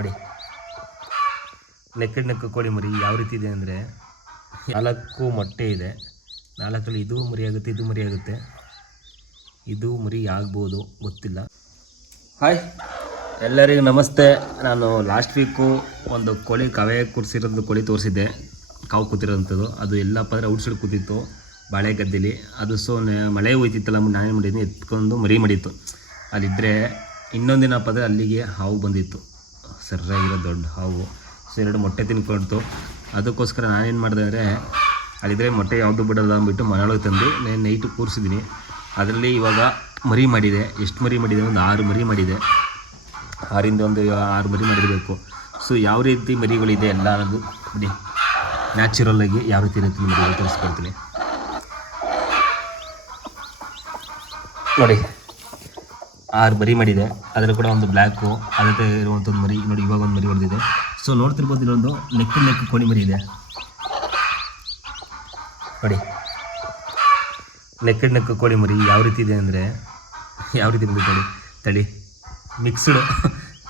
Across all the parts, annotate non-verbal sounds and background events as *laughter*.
ನೋಡಿ ನೆಕ್ಕಡ್ ನೆಕ್ಕ ಕೋಳಿ ಮರಿ, ಯಾವ ರೀತಿ ಇದೆ ಅಂದರೆ ನಾಲ್ಕು ಮೊಟ್ಟೆ ಇದೆ. ನಾಲ್ಕರಲ್ಲಿ ಇದು ಮರಿ ಆಗುತ್ತೆ, ಇದು ಮರಿ ಆಗುತ್ತೆ. ಇದು ಮರಿ ಆಗ್ಬೋದು, ಗೊತ್ತಿಲ್ಲ. ಹಾಯ್. ಎಲ್ಲರಿಗೂ ನಮಸ್ತೆ. ನಾನು ಲಾಸ್ಟ್ ವೀಕು ಒಂದು ಕೋಳಿ ಕವೆ ಕೂರಿಸಿರೋದು ಕೋಳಿ ತೋರಿಸಿದ್ದೆ. ಕಾವು ಕೂತಿರೋಂಥದ್ದು. ಅದು ಎಲ್ಲ ಅಂದರೆ ಔಟ್ಸೈಡ್ ಕೂತಿತ್ತು, ಬಾಳೆ ಗದ್ದೆಲಿ. ಅದು ಸೊ ಮಳೆ ಹೋಯ್ತಿತ್ತಲ್ಲ ನಾನೇನು ಮಾಡಿದ್ದೀನಿ ಎತ್ಕೊಂಡು ಮರಿ ಮಾಡಿತ್ತು ಅಲ್ಲಿದ್ದರೆ ಇನ್ನೊಂದಿನಪ್ಪ ಅಂದರೆ ಅಲ್ಲಿಗೆ ಹಾವು ಬಂದಿತ್ತು. ಸರ್ರಾಗಿರೋ ದೊಡ್ಡ ಹಾವು. ಸೊ ಎರಡು ಮೊಟ್ಟೆ ತಿನ್ಕೊಳ್ತು. ಅದಕ್ಕೋಸ್ಕರ ನಾನೇನು ಮಾಡಿದೆ ಅಂದರೆ ಅಲ್ಲಿದ್ದರೆ ಮೊಟ್ಟೆ ಯಾವುದು ಬಿಡಲ್ಲ ಅಂದ್ಬಿಟ್ಟು ಮನೆಯೊಳಗೆ ತಂದು ನಾನು ನೈಟು ಕೂರಿಸಿದ್ದೀನಿ ಅದರಲ್ಲಿ ಇವಾಗ ಮರಿ ಮಾಡಿದೆ. ಎಷ್ಟು ಮರಿ ಮಾಡಿದೆ? ಒಂದು ಆರು ಮರಿ ಮಾಡಿದೆ. ಆರಿಂದ ಒಂದು ಆರು ಮರಿ ಮಾಡಿರಬೇಕು. ಸೊ ಯಾವ ರೀತಿ ಮರಿಗಳಿದೆ ಎಲ್ಲ ಅನ್ನೋದು ನೋಡಿ. ನ್ಯಾಚುರಲ್ಲಾಗಿ ಯಾವ ರೀತಿ ಇರುತ್ತೆ ಮರಿಗಳು ತೋರಿಸ್ಕೊಡ್ತೀನಿ. ನೋಡಿ. ಆರು ಮರಿ ಮಾಡಿದೆ. ಅದರಲ್ಲಿ ಕೂಡ ಒಂದು ಬ್ಲ್ಯಾಕು ಅದಕ್ಕೆ ಇರುವಂಥದ್ದು ಮರಿ. ನೋಡಿ ಇವಾಗ ಒಂದು ಮರಿ ಹೊಡೆದಿದೆ ಸೊ ನೋಡ್ತಿರ್ಬೋದು ಇಲ್ಲೊಂದು ನೆಕ್ ನೆಕ್ ಕೋಳಿ ಮರಿ ಇದೆ. ನೋಡಿ. ನೆಕ್ಕಡ್ ನೆಕ್ ಕೋಳಿ ಮರಿ ಯಾವ ರೀತಿ ಇದೆ ಅಂದರೆ, ಯಾವ ರೀತಿ ಬಂದಿದೆ ತಳಿ ತಳಿ ಮಿಕ್ಸ್ಡು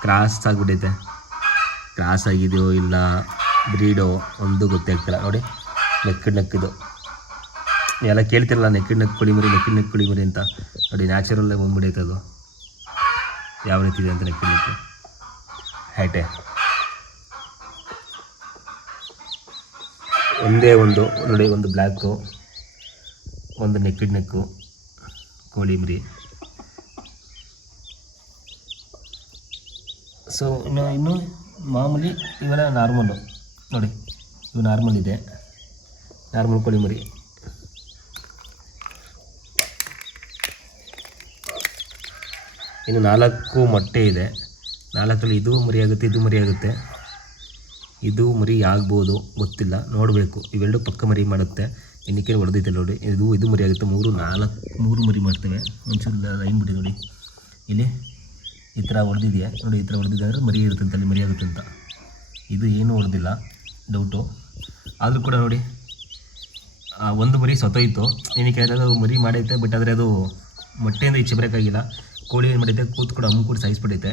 ಕ್ರಾಸ್ ಆಗಿಬಿಟ್ಟೈತೆ. ಕ್ರಾಸ್ ಆಗಿದೆಯೋ ಇಲ್ಲ ಬ್ರೀಡೋ ಒಂದು ಗೊತ್ತಾಗ್ತಿಲ್ಲ. ನೋಡಿ. ನೆಕ್ಕಡ್ ನೆಕ್ಕಿದು ಎಲ್ಲ ಕೇಳ್ತಿರಲ್ಲ ನೆಕ್ಕಡ್ ನೆಕ್ ಕೋಳಿ ಮರಿ ನೆಕ್ಕಡ್ ನೆಕ್ ಕೋಳಿ ಮರಿ ಅಂತ. ನೋಡಿ ನ್ಯಾಚುರಲ್ ಆಗಿ ಬಂದ್ಬಿಡೈತೆ ಅದು. ಯಾವ ರೀತಿ ಇದೆ ಅಂತ ನೆಕ್ಕಡ್ ನೆಕ್ಕು ಹ್ಯಾಟೆ ಒಂದೇ ಒಂದು, ನೋಡಿ, ಒಂದು ಬ್ಲ್ಯಾಕು, ಒಂದು ನೆಕ್ಕಿಡ್ ನೆಕ್ಕು, ಕೋಳಿ ಮರಿ. ಸೊ ಇನ್ನು ಇನ್ನು ಮಾಮೂಲಿ ಇವೆಲ್ಲ ನಾರ್ಮಲ್ಲು ನೋಡಿ ಇವು ನಾರ್ಮಲ್ ಇದೆ. ನಾರ್ಮಲ್ ಕೋಳಿ ಮರಿ. ಇನ್ನು ನಾಲ್ಕು ಮೊಟ್ಟೆ ಇದೆ. ನಾಲ್ಕರಲ್ಲಿ ಇದು ಮರಿ ಆಗುತ್ತೆ, ಇದು ಮರಿಯಾಗುತ್ತೆ ಇದು ಮರಿ ಆಗ್ಬೋದು, ಗೊತ್ತಿಲ್ಲ. ನೋಡಬೇಕು. ಇವೆರಡು ಪಕ್ಕ ಮರಿ ಮಾಡುತ್ತೆ. ಇನ್ನಕ್ಕೆ ಹೊಡೆದೈತೆ ನೋಡಿ. ಇದು ಇದು ಮರಿ ಆಗುತ್ತೆ. ಮೂರು, ನಾಲ್ಕು, ಮೂರು ಮರಿ ಮಾಡ್ತೇವೆ. ಒಂಚೂರು ಲೈನ್ ಬಿಡಿ ನೋಡಿ. ಇಲ್ಲಿ ಈ ಥರ ಹೊಡೆದಿದೆಯಾ? ನೋಡಿ, ಈ ಥರ ಹೊಡೆದಿದೆ ಅಂದರೆ ಮರಿ ಇರುತ್ತೆ ಅಲ್ಲಿ ಮರಿ ಆಗುತ್ತೆ ಅಂತ ಇದು ಏನೂ ಹೊಡೆದಿಲ್ಲ. ಡೌಟು ಆದರೂ ಕೂಡ ನೋಡಿ ಒಂದು ಮರಿ ಸತ್ತೋಯ್ತು. ಏನಕ್ಕೆ ಅದು ಮರಿ ಮಾಡೈತೆ ಬಟ್ ಆದರೆ ಅದು ಮೊಟ್ಟೆಯಿಂದ ಈಚೆ ಬರೋಕ್ಕಾಗಿಲ್ಲ. ಕೋಳಿ ಏನು ಮಾಡಿದೆ ಕೂತ್ಕೊಂಡು ಅಮ್ಮ ಕೂಡ ಸಾಯಿಸ್ಬಿಟ್ಟೈತೆ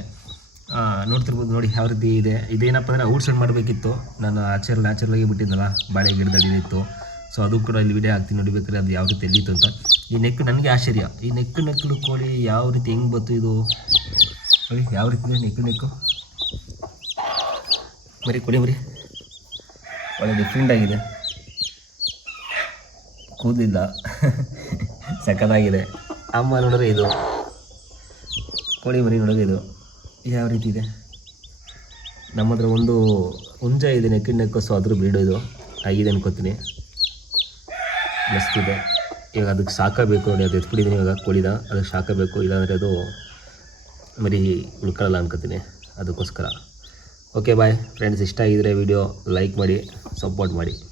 ಆ, ನೋಡ್ತಿರ್ಬೋದು ನೋಡಿ ಯಾವ ರೀತಿ ಇದೆ. ಇದೇನಪ್ಪ ಅಂದರೆ ಔಟ್ ಸೈಡ್ ಮಾಡಬೇಕಿತ್ತು. ನಾನು ಆಚೆಲ್ ನ್ಯಾಚುರಲ್ ಆಗಿ ಬಿಟ್ಟಿದ್ದಲ್ಲ ಬಾಳೆ ಗಿಡದಲ್ಲಿ ಇತ್ತು. ಸೊ ಅದು ಕೂಡ ಇಲ್ಲಿ ವಿಡಿಯೋ ಹಾಕ್ತೀನಿ ನೋಡಿಬೇಕಾದ್ರೆ ಅದು ಯಾವ ರೀತಿ ಎಲ್ಲಿತ್ತು ಅಂತ. ಈ ನೆಕ್ ನನಗೆ ಆಶ್ಚರ್ಯ. ಈ ನೆಕ್ ನೆಕ್ಕಲು ಕೋಳಿ ಯಾವ ರೀತಿ ಹೆಂಗೆ ಬಂತು ಇದು? ಯಾವ ರೀತಿ ನೆಕ್ಕು ನೆಕ್ಕು? ಬರೀ ಕೊಡಿ ಬರೀ. ಒಳ್ಳೆ ಡಿಫ್ರೆಂಟ್ ಆಗಿದೆ. ಕೂದಿಲ್ಲ *laughs* ಸಖತ್ತಾಗಿದೆ. ಅಮ್ಮ ನೋಡಿದ್ರೆ ಇದು. ಕೋಳಿ ಮರಿ ನೋಡಿದ್ರೆ ಇದು. ಯಾವ ರೀತಿ ಇದೆ? ನಮ್ಮ ಹತ್ರ ಒಂದು ಹುಂಜ ಇದೆ ನೆಕ್ಕಿನ ನೆಕ್ಕಸು ಅದ್ರ ಬೀಡು ಇದು. ಆಗಿದೆ ಅನ್ಕೋತೀನಿ. ಮಸ್ತಿದೆ. ಈಗ ಅದಕ್ಕೆ ಸಾಕಬೇಕು ನೋಡಿ, ಅದು ಎತ್ಬಿಟ್ಟಿದ್ದೀನಿ ಇವಾಗ ಕೋಳಿದ ಅದಕ್ಕೆ ಸಾಕಬೇಕು. ಇಲ್ಲಾಂದರೆ ಅದು ಮರಿ ಉಳ್ಕೊಳ್ಳಲ್ಲ ಅನ್ಕೋತೀನಿ. ಅದಕ್ಕೋಸ್ಕರ. ಓಕೆ ಬಾಯ್ ಫ್ರೆಂಡ್ಸ್ ಇಷ್ಟ ಆಗಿದ್ರೆ ವಿಡಿಯೋ ಲೈಕ್ ಮಾಡಿ ಸಪೋರ್ಟ್ ಮಾಡಿ.